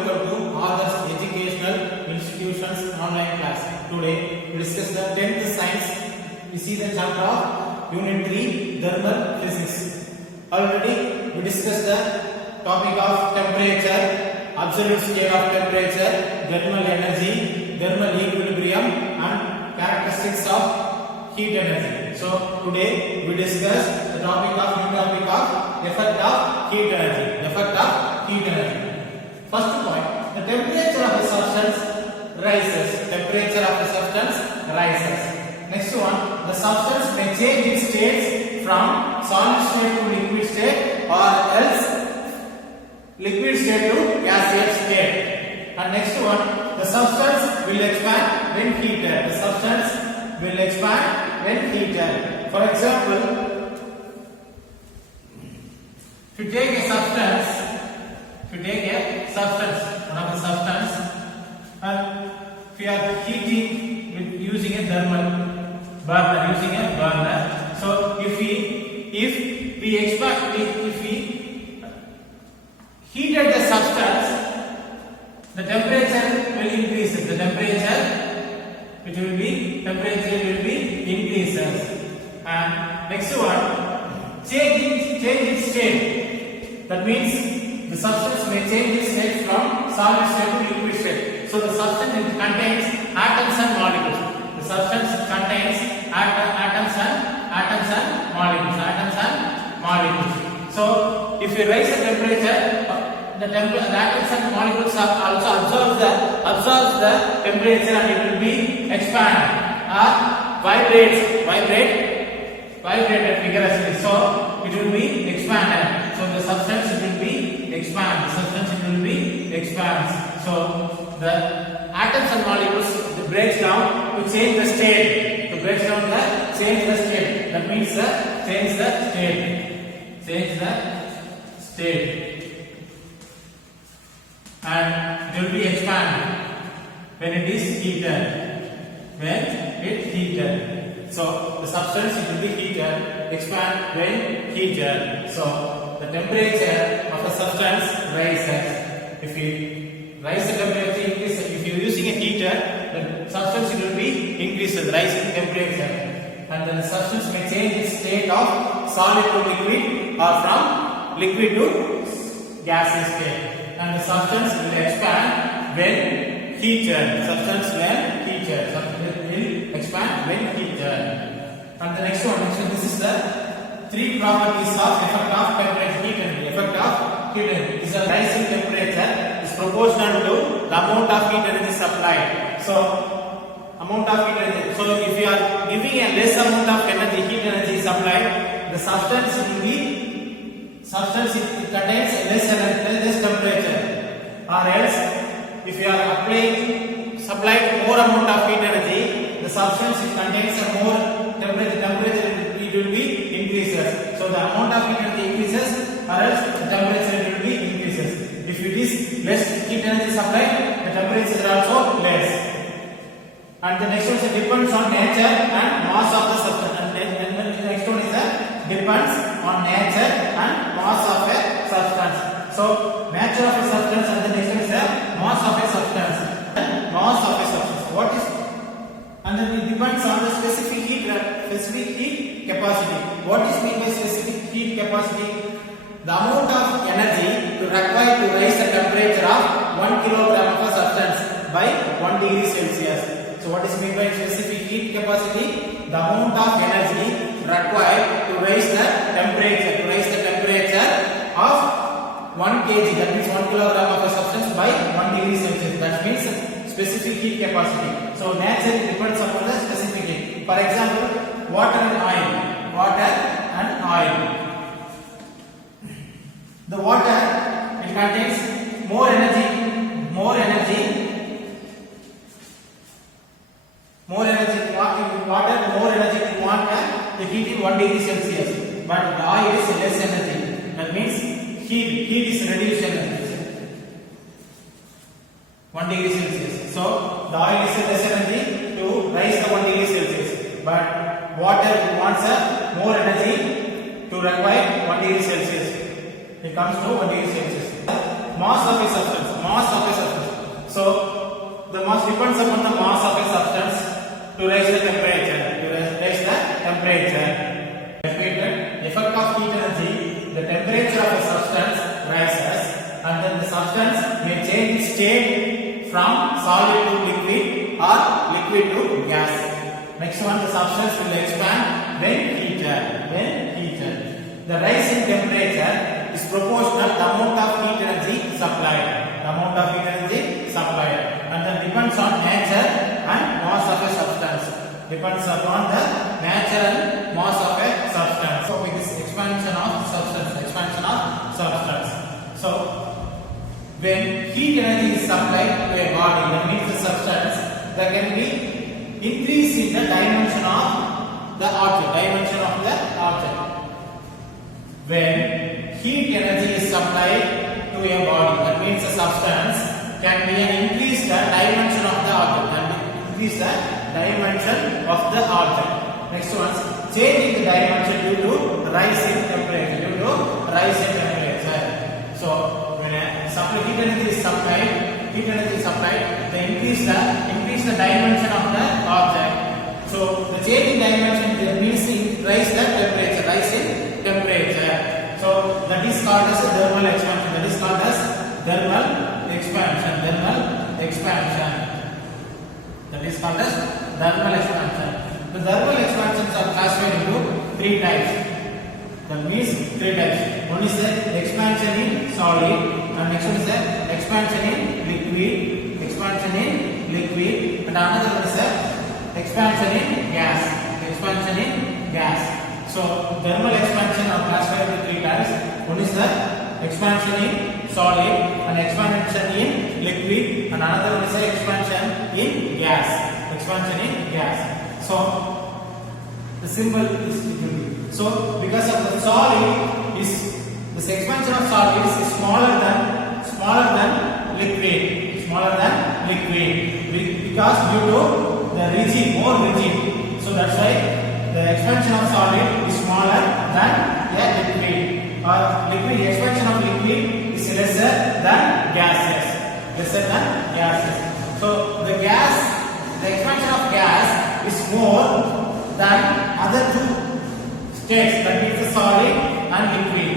welcome to Adarsh Educational Institutions online class. Today we discuss the 10th science. We see the chapter of Unit 3 Thermal Physics. Already we discussed the topic of temperature, absolute scale of temperature, thermal energy, thermal equilibrium and characteristics of heat energy. So today we discuss the topic of effect of heat energy. First point, the temperature of a substance rises. Next one, the substance may change its states from solid state to liquid state or else liquid state to gaseous state. And next one, the substance will expand when heated. For example, if you take a substance, one of the substance, and if you are heating with using a thermal burner, so if we heated the substance, the temperature will increase. Temperature will be increases. And next one, change its state. That means the substance may change its state from solid state to liquid state. So the substance contains atoms and molecules. So if you raise the temperature, the atoms and molecules also absorb the temperature and it will be expand or vibrated vigorously. So it will be expanded. So the substance will be expands. So the atoms and molecules breaks down to change the state. That means change the state. And it will be expanded when it is heated. So the substance will be heated, expand when heated. So the temperature of the substance rises. If you raise the temperature, if you are using a heater, the substance will be increases, rising temperature, and then the substance may change its state of solid to liquid or from liquid to gaseous state. And the substance will expand when heated. And the next one, this is the three properties of effect of temperature, heat energy. Is a rising temperature is proportional to the amount of heat energy supplied. So if you are giving a less amount of heat energy supplied, the substance contains less temperature. Or else, if you are supplied more amount of heat energy, the substance contains a more temperature it will be increases. So the amount of heat energy increases, or else the temperature will be increases. If it is less heat energy supplied, the temperature is also less. And the next one is depends on nature and mass of the substance. And the next one is depends on nature and mass of a substance. So nature of a substance, and the next one is mass of a substance. What is? And then it depends on the specific heat capacity. What is meant by specific heat capacity? The amount of energy required to raise the temperature of 1 kilogram of a substance by 1 degree Celsius. So what is meant by specific heat capacity? The amount of energy required to raise the temperature of 1 kg, that means 1 kilogram of a substance by 1 degree Celsius. That means specific heat capacity. So nature depends upon the specific heat. For example, water and oil. The water, it contains more energy to want the heat in 1 degree Celsius. But the oil is less energy. That means heat is reduced energy. 1 degree Celsius. So the oil is less energy to rise the 1 degree Celsius. But water wants more energy to require 1 degree Celsius. It comes to 1 degree Celsius. Mass of a substance. mass depends upon the mass of a substance to raise the temperature. Repeated. Effect of heat energy. The temperature of a substance rises, and then the substance may change state from solid to liquid or liquid to gas. Next one, the substance will expand when heated. The rise in temperature is proportional to the amount of heat energy supplied. And then depends on nature and mass of a substance. Depends upon the nature and mass of a substance. So it is expansion of substance. So when heat energy is supplied to a body, that means the substance, there can be increase in the dimension of the object. When heat energy is supplied to a body, that means the substance can be an increase the dimension of the object. Next one, change in the dimension due to rise in temperature. So when heat energy is supplied, they increase the dimension of the object. So the change in dimension means rise in temperature. So that is called as thermal expansion. The thermal expansions are classified into three types. That means three types. One is the expansion in solid, and next one is the expansion in liquid, and another one is the expansion in gas. So thermal expansion are classified into three types. One is the expansion in solid, and expansion in liquid, and another one is the expansion in gas. So the symbol is different. So because of the solid this expansion of solids is smaller than liquid. Because due to the more rigid. So that's why the expansion of solid is smaller than liquid. Or expansion of liquid is lesser than gases. So the expansion of gas is more than other two states, that means the solid and liquid.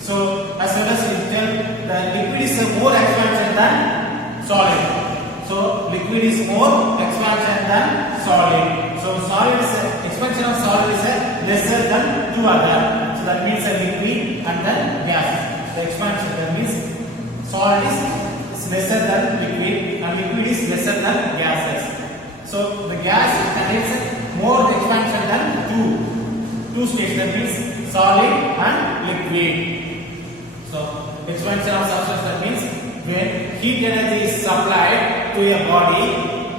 So as well as we tell, the liquid is more expansion than solid. So liquid is more expansion than solid. So expansion of solid is lesser than two other. So that means a liquid and then gas. The expansion, that means solid is lesser than liquid and liquid is lesser than gases. So the gas contains more expansion than two states, that means solid and liquid. So expansion of substance, that means when heat energy is supplied to a body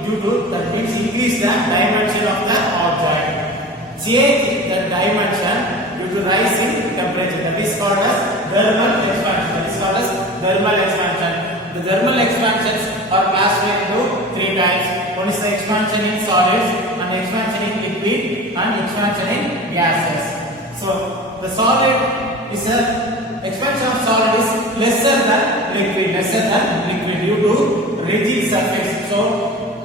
due to, that means increase the dimension of the object. Change the dimension due to rise in temperature, that is called as thermal expansion. The thermal expansions are classified into three types. One is the expansion in solids, and expansion in liquid, and expansion in gases. So the expansion of solid is lesser than liquid due to rigid surface. So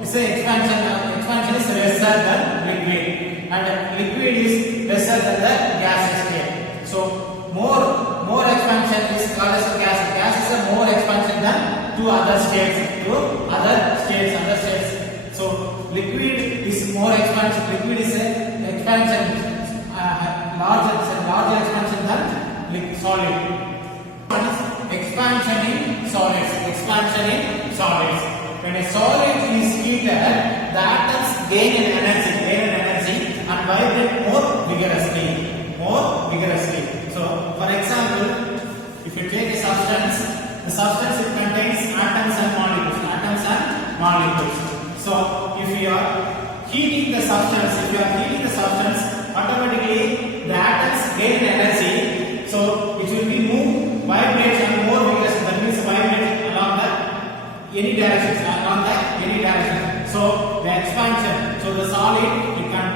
it's expansion is lesser than liquid, and liquid is lesser than the gaseous state. So more expansion is called as gas. Gas is more expansion than two other states. So liquid is more expansion. Liquid is larger expansion than solid. One is expansion in solids. When a solid is heated, the atoms gain an energy and vibrate more vigorously. So for example, if you take a substance, the substance it contains atoms and molecules. So if you are heating the substance, automatically the atoms gain energy. So it will be vibrate and more vigorous. That means vibrate along any direction. So the expansion. So the solid it can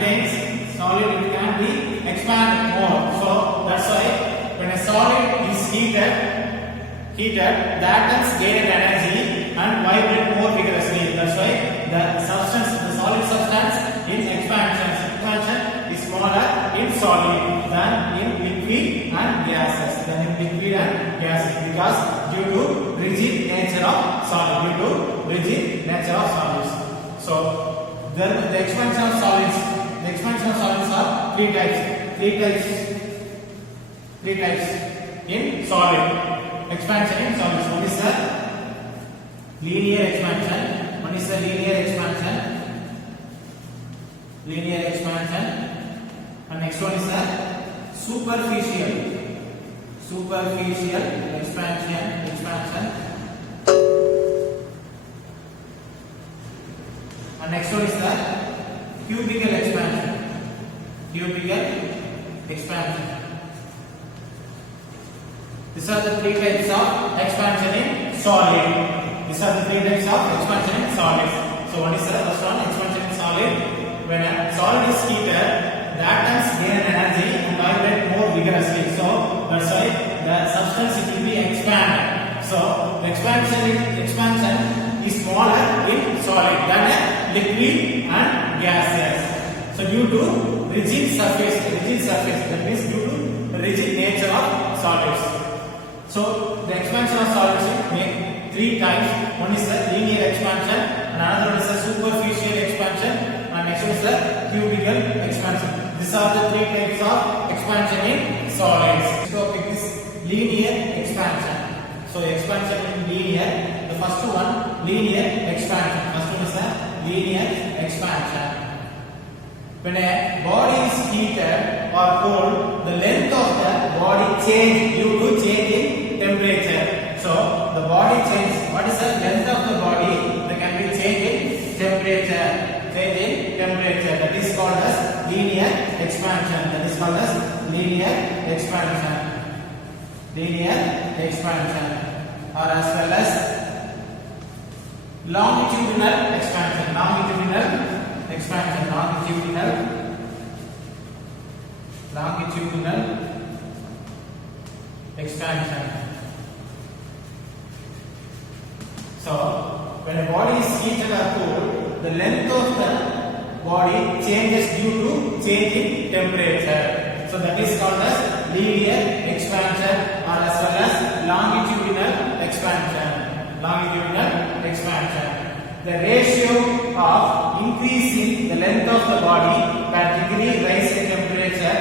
be expanded more. So that's why when a solid is heated, the atoms gain energy and vibrate more vigorously. That's why due to rigid nature of solid. Due to rigid nature of solids. So then the expansion of solids. The expansion of solids are three types. Three types in solid. Expansion in solids. One is the linear expansion. One is the linear expansion. Linear expansion. And next one is the superficial expansion. And next one is the cubical expansion. These are the three types of expansion in solid. So one is the first one, expansion in solid. When a solid is heated, the atoms gain energy and vibrate more vigorously. So that's why the substance it will be expanded. So the expansion is smaller in solid than a liquid and gaseous. So due to rigid surface, that means due to rigid nature of solids. So the expansion of solids make three types. One is the linear expansion, and another one is the superficial expansion. And next one is the cubical expansion. These are the three types of expansion in solids. So it is linear expansion. So expansion in linear. The first one, linear expansion. First one is the linear expansion. When a body is heated or cold, the length of the body changes due to change in temperature. So the body changes. What is the length of the body? There can be change in temperature. That is called as linear expansion. Linear expansion. Or as well as longitudinal expansion. Longitudinal expansion. So when a body is heated or cooled, the length of the body changes due to change in temperature. So that is called as linear expansion or as well as longitudinal expansion. The ratio of increasing the length of the body per degree rise in temperature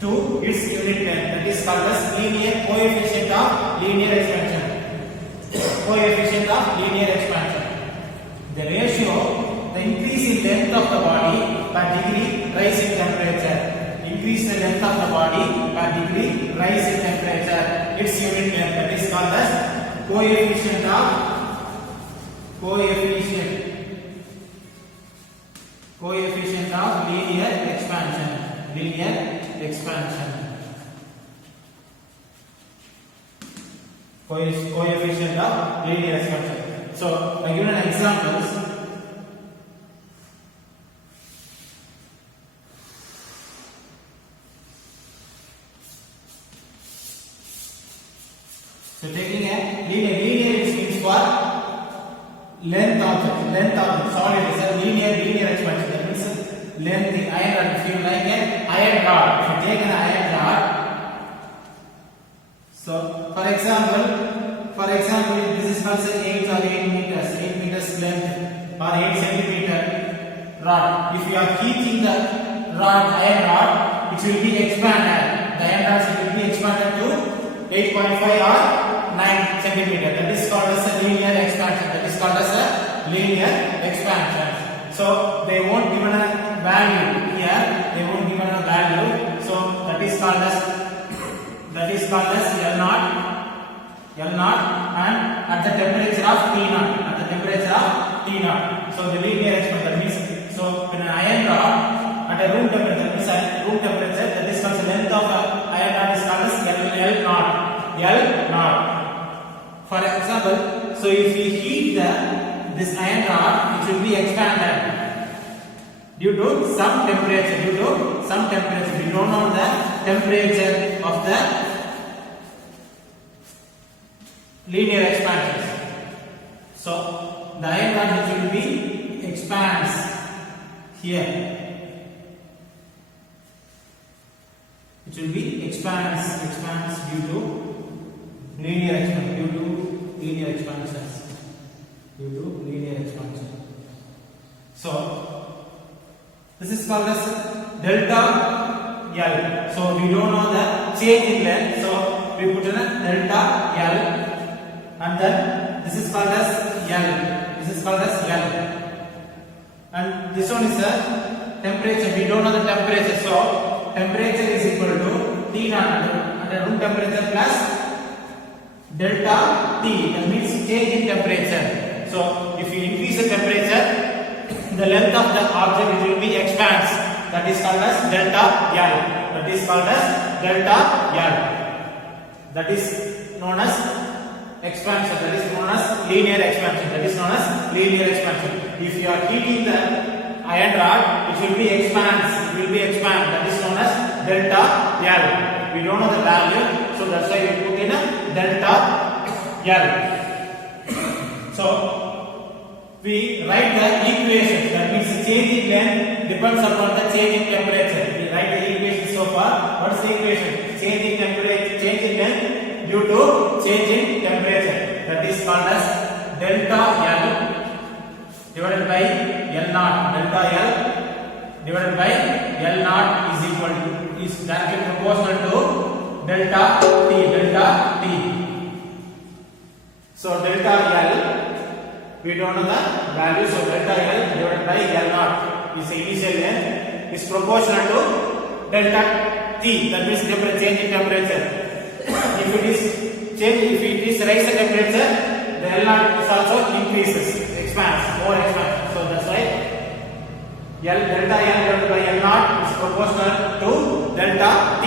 to its unit length. That is called as linear coefficient of linear expansion. The ratio, the increase in length of the body per degree rise in temperature. Increase the length of the body per degree rise in temperature. Its unit length. That is called as coefficient of linear expansion. Coefficient of linear expansion. So I given an examples. So taking a linear means for length of solid is a linear expansion. That means length in iron rod. If you like an iron rod, if you take an iron rod. So for example, this is also 8 meters length or 8 centimeter rod. If you are heating the iron rod, it will be expanded. The iron rod will be expanded to 8.5 or 9 centimeter. That is called as a linear expansion. So they won't given a value here. So that is called as L naught and at the temperature of T0. So the linear expansion, that means so when an iron rod at a room temperature, that is called the length of iron rod is called as L naught. For example, so if we heat this iron rod, it will be expanded due to some temperature. We don't know the temperature of the linear expansions. So the iron rod which will be expands here. It will be expands due to linear expansion due to linear expansions. Due to linear expansion. So this is called as delta L. So we don't know the change in length, so we put in a delta L, and then this is called as L. This is called as L, and this one is the temperature. We don't know the temperature, so temperature is equal to T naught under room temperature plus delta T. That means change in temperature. So if you increase the temperature, the length of the object will be expands. That is called as delta L. That is called as delta L. That is known as expansion. That is known as linear expansion. That is known as linear expansion. If you are heating the iron rod, it will be expands. It will be expand. That is known as delta L. We don't know the value, so that's why we put in a delta L. So we write the equation. That means the change in length depends upon the change in temperature. We write the equation so far. What is the equation? Change in temperature, change in length due to change in temperature. That is called as delta L divided by L naught. Delta L divided by L naught is equal to, is directly proportional to delta T. Delta T. So delta L, we don't know the value, so delta L divided by L naught is the initial length, is proportional to delta T. That means change in temperature. If it is change, if it is rise in temperature, the L naught is also increases, expands, more expands. So that's why delta L divided by L naught is proportional to delta T.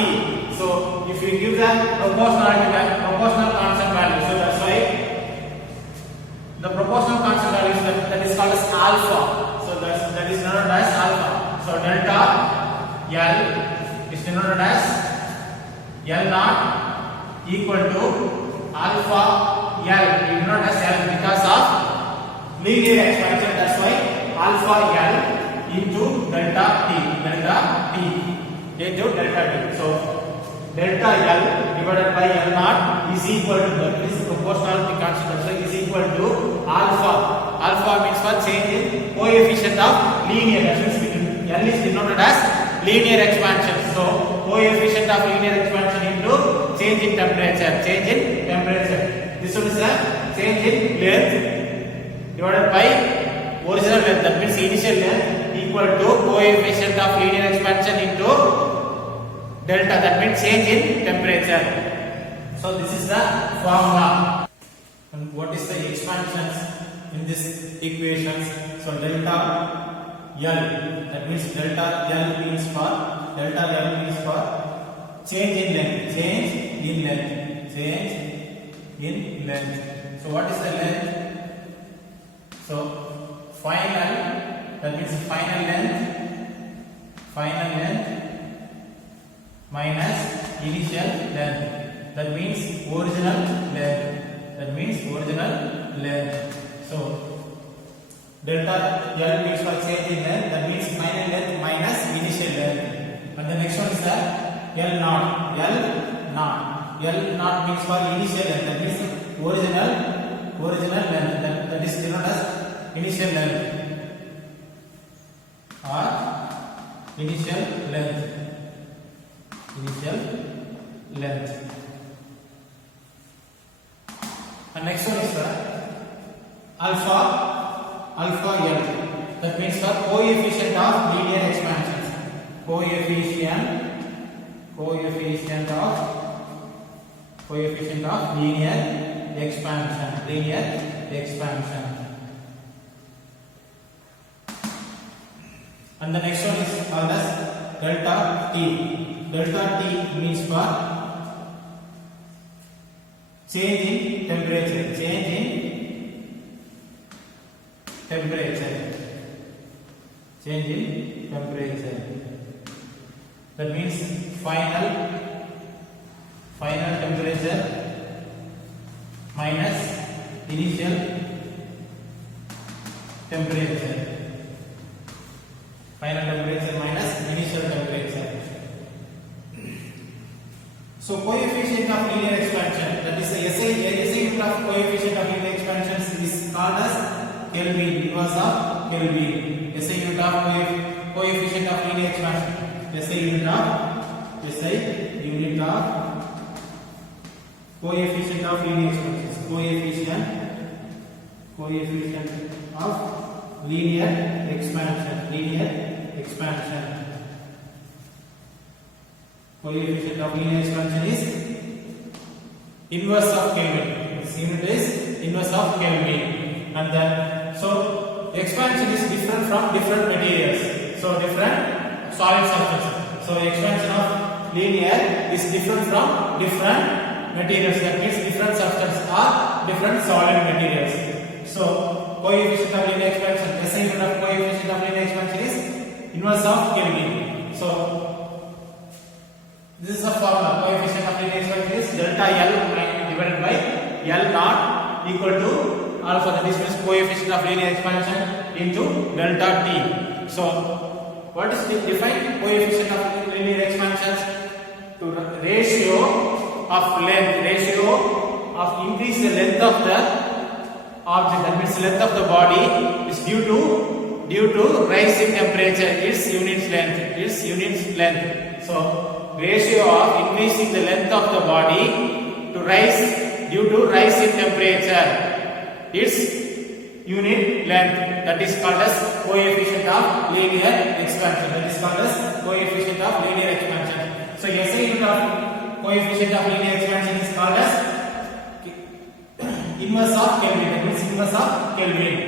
So if you give the proportional constant value, so that's why the proportional constant value is that is called as alpha. So that is denoted as alpha. So delta L is denoted as L naught equal to alpha L. We denote as L because of linear expansion. That's why alpha L into delta T. Delta T into delta T. So delta L divided by L naught is equal to, that is proportionality constant, so is equal to alpha. Alpha means for change in coefficient of linear. That means L is denoted as linear expansion. So coefficient of linear expansion into change in temperature. Change in temperature. This one is a change in length divided by original length. That means initial length equal to coefficient of linear expansion into delta. That means change in temperature. So this is the formula. And what is the expansions in this equations? So delta L. That means delta L means for change in length. Change in length. Change in length. So what is the length? So final. That means final length. Final length minus initial length. That means original length. That means original length. So delta L means for change in length. That means final length minus initial length. And the next one is the L naught. L naught. L naught means for initial length. That means original length. That is denoted as initial length or initial length. Initial length. And next one is the alpha L. That means for coefficient of linear expansion. Coefficient of linear expansion. Linear expansion. And the next one is called as delta T. Delta T means for change in temperature. Change in temperature. Change in temperature. That means final temperature minus initial temperature. Final temperature minus initial temperature. So coefficient of linear expansion, that is the SI unit of coefficient of linear expansion is called as Kelvin, inverse of Kelvin. SI unit of coefficient of linear expansion. SI unit of coefficient of linear expansion. Coefficient of linear expansion. Coefficient of linear expansion is inverse of Kelvin. This unit is inverse of Kelvin. And then, so expansion is different from different materials. So different solid substances. So expansion of linear is different from different materials. That means different substances are different solid materials. So coefficient of linear expansion, SI unit of coefficient of linear expansion is inverse of Kelvin. So this is a formula. Coefficient of linear expansion is delta L divided by L naught equal to alpha. That is means coefficient of linear expansion into delta T. So what is defined? Coefficient of linear expansion to ratio of length, ratio of increase the length of the object. That means length of the body is due to rise in temperature. Its unit length. So ratio of increasing the length of the body to rise due to rise in temperature, its unit length, that is called as coefficient of linear expansion. So SI unit of coefficient of linear expansion is called as inverse of Kelvin. That means inverse of Kelvin.